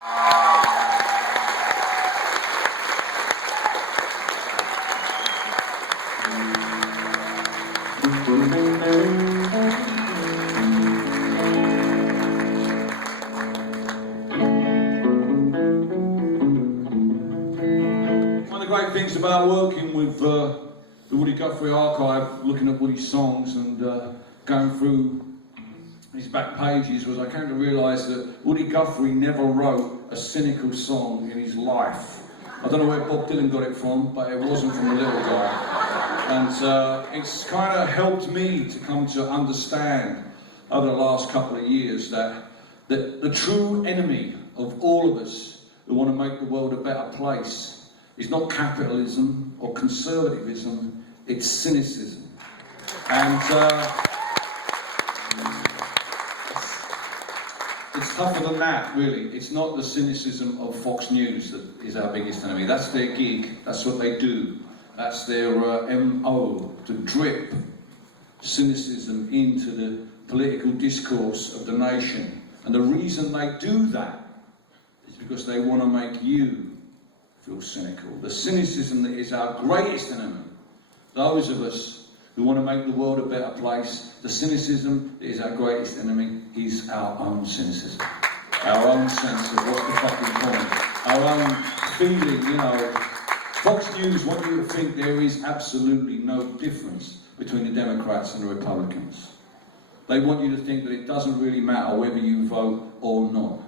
One of the great things about working with the Woody Guthrie archive, looking at Woody's songs and going through his back pages, was I came to realise that Woody Guthrie never wrote a cynical song in his life. I don't know where Bob Dylan got it from, but it wasn't from the little guy. And it's kind of helped me to come to understand over the last couple of years that the true enemy of all of us who want to make the world a better place is not capitalism or conservatism, it's cynicism. And it's tougher than that, really. It's not the cynicism of Fox News that is our biggest enemy. That's their gig, that's what they do. That's their MO, to drip cynicism into the political discourse of the nation. And the reason they do that is because they want to make you feel cynical. The cynicism that is our greatest enemy, those of us who want to make the world a better place, the cynicism that is our greatest enemy is our own cynicism. Our own sense of what's the fucking point. Our own feeling, you know. Fox News want you to think there is absolutely no difference between the Democrats and the Republicans. They want you to think that it doesn't really matter whether you vote or not.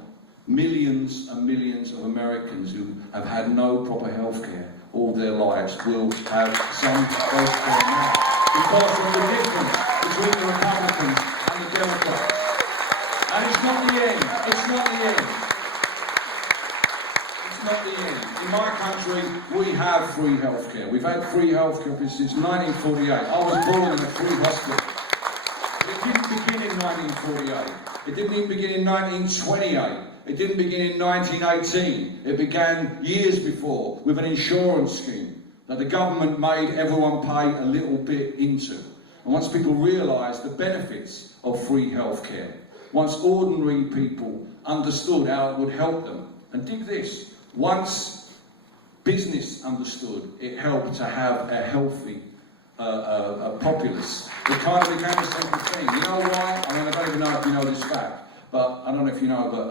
Millions and millions of Americans who have had no proper health care all their lives will have some health care now because of the difference between the Republicans and the Democrats. And it's not the end. It's not the end. It's not the end. In my country, we have free health care. We've had free health care since 1948. I was born in a free hospital. It didn't begin in 1948. It didn't even begin in 1928. It didn't begin in 1918. It began years before with an insurance scheme that the government made everyone pay a little bit into. And once people realised the benefits of free health care, once ordinary people understood how it would help them, and dig this, once business understood it helped to have a healthy populace, it kind of became a simple thing. You know why? I mean, I don't even know if you know this fact, but I don't know if you know, but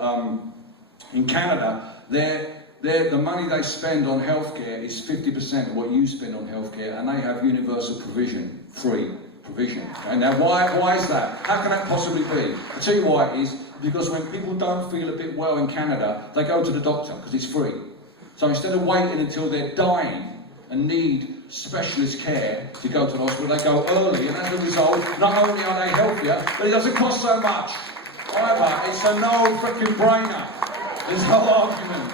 in Canada, the money they spend on healthcare is 50% of what you spend on healthcare, and they have universal provision, free provision. And now, why is that? How can that possibly be? I'll tell you why it is. Because when people don't feel a bit well in Canada, they go to the doctor because it's free. So instead of waiting until they're dying and need specialist care to go to the hospital, they go early, and as a result, not only are they healthier, but it doesn't cost so much. However, it's a no freaking brainer. There's no argument.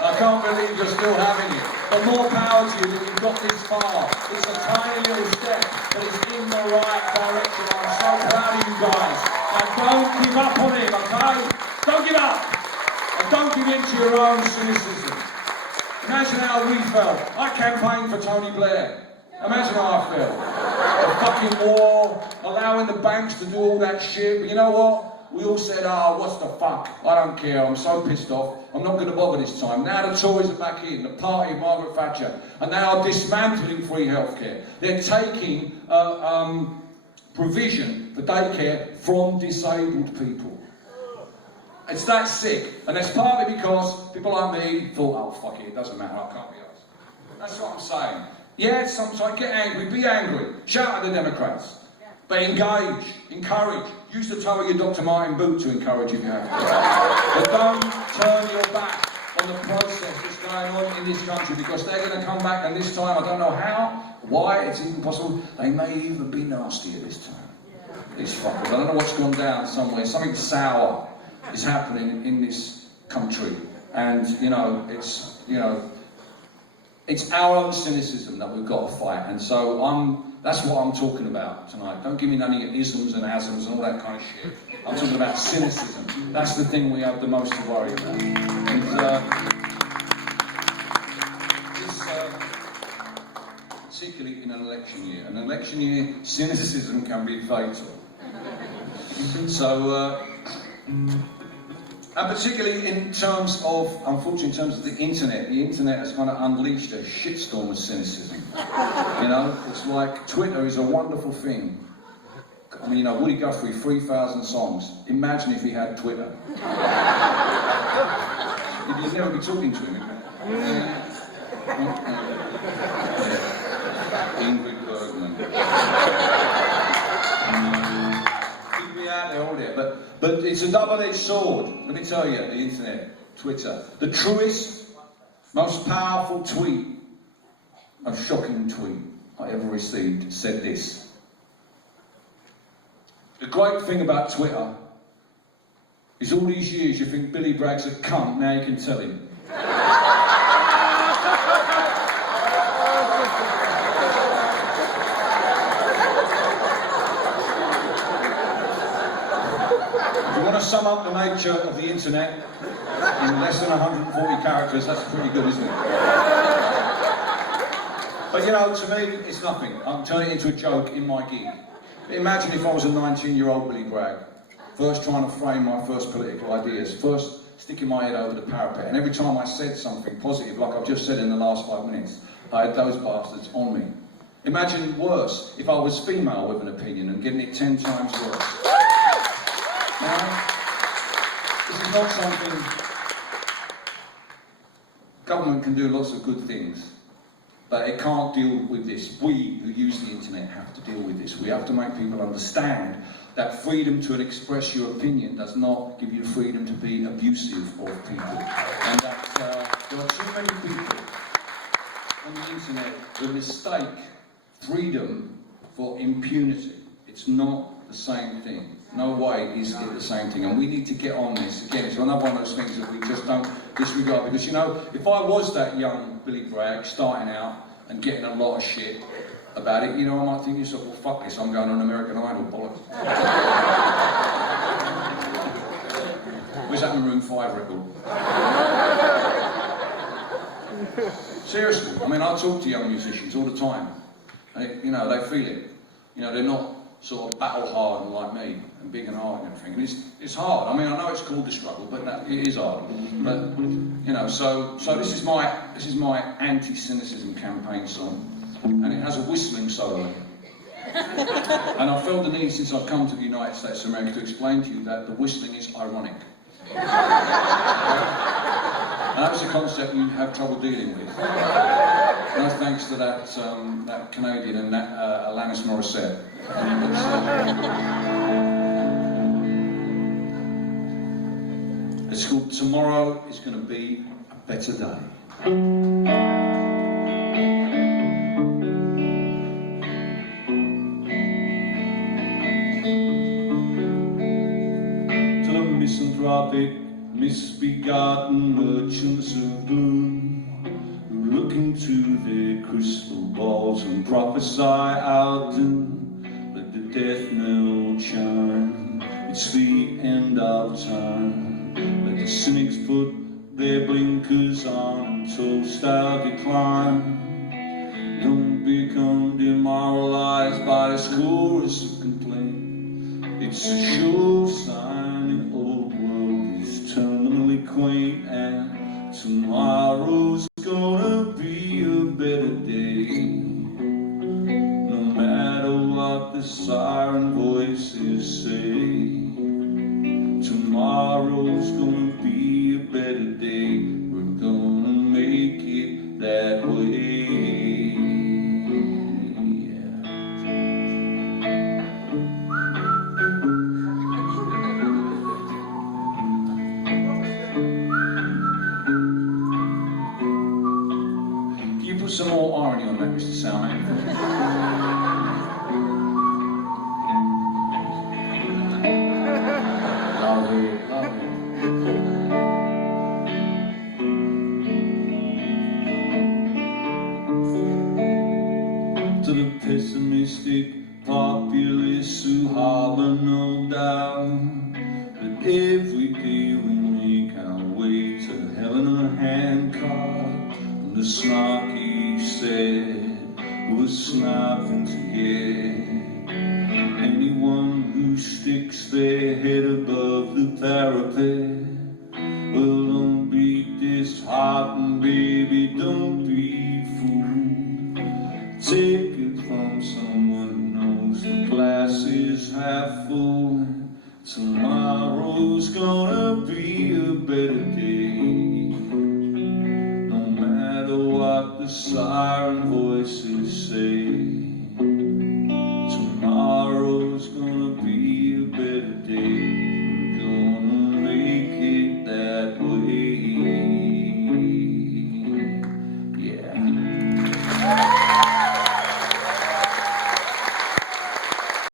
I can't believe you're still having it. But more power to you that you've got this far. It's a tiny little step, but it's in the right direction. I'm so proud of you guys. And don't give up on it, okay? Don't give up. And don't give in to your own cynicism. Imagine how we felt. I campaigned for Tony Blair. Imagine how I felt. The fucking war, allowing the banks to do all that shit. But you know what? We all said, oh, what's the fuck? I don't care, I'm so pissed off. I'm not going to bother this time. Now the Tories are back in, the party of Margaret Thatcher, and they are dismantling free healthcare. They're taking provision for daycare from disabled people. It's that sick, and it's partly because people like me thought, oh fuck it doesn't matter, I can't be asked. That's what I'm saying. Yeah, sometimes get angry, be angry, shout at the Democrats. But engage, encourage. Use the toe of your Dr. Martin boot to encourage if you have to. But don't turn your back on the process that's going on in this country, because they're going to come back, and this time, I don't know how, why, it's even possible, they may even be nastier this time. These fuckers. I don't know what's gone down somewhere. Something sour is happening in this country. And, it's our own cynicism that we've got to fight. And so that's what I'm talking about tonight. Don't give me none of your isms and asms and all that kind of shit. I'm talking about cynicism. That's the thing we have the most to worry about. And particularly in an election year. An election year, cynicism can be fatal. So, And particularly in terms of, unfortunately, in terms of the internet has kind of unleashed a shitstorm of cynicism. You know, it's like Twitter is a wonderful thing. I mean, you know, Woody Guthrie, 3,000 songs. Imagine if he had Twitter. You'd never be talking to him. Ingrid Bergman. He'd be out there all day. But it's a double-edged sword. Let me tell you, the internet, Twitter. The truest, most powerful tweet, most shocking tweet I ever received said this. The great thing about Twitter is all these years you think Billy Bragg's a cunt, now you can tell him. If you want to sum up the nature of the internet in less than 140 characters, that's pretty good, isn't it? But you know, to me, it's nothing. I can turn it into a joke in my gig. Imagine if I was a 19-year-old Billy Bragg, first trying to frame my first political ideas, first sticking my head over the parapet, and every time I said something positive, like I've just said in the last 5 minutes, I had those bastards on me. Imagine worse, if I was female with an opinion and getting it 10 times worse. Now, this is not something... Government can do lots of good things, but it can't deal with this. We, who use the internet, have to deal with this. We have to make people understand that freedom to express your opinion does not give you the freedom to be abusive of people. And that there are too many people on the internet who mistake freedom for impunity. It's not the same thing. No way is it the same thing. And we need to get on this. Again, it's another one of those things that we just don't disregard. Because, you know, if I was that young Billy Bragg starting out and getting a lot of shit about it, you know, I might think to yourself, well, fuck this, I'm going on American Idol, bollocks. Where's that Maroon 5 record? Seriously, I mean, I talk to young musicians all the time. And, you know, they feel it. You know, they're not sort of battle-hardened like me, and big and hard and everything. And it's hard. I mean, I know it's called the struggle, but it is hard. But, you know, so this is my anti-cynicism campaign song. And it has a whistling solo. And I've felt the need since I've come to the United States of America to explain to you that the whistling is ironic. And that was a concept you have trouble dealing with. No thanks to that Canadian and Alanis Morissette. It's called Tomorrow is Going to Be a Better Day. Misanthropic, misbegotten merchants of gloom, who look into their crystal balls and prophesy our doom. Let the death knell chime, it's the end of time. Let the cynics put their blinkers on and toast our decline. Don't become demoralized by this chorus of complaint. It's a sure sign the old world is terminally quaint, and tomorrow's gonna be a better day. No matter what the siren voices say, tomorrow's gonna be a better day. We're gonna make it that way. Some more irony on that, Mr. Salman. Lovely, lovely. To the pessimistic populists who harbor no doubt that every day we make our way to heaven a handcart, and the snarky said, who was snapping to get anyone who sticks their head above the parapet. baby, don't be fooled. Take it from someone who knows the glass is half full. Tomorrow's gonna be a better day. No matter what the siren voices say.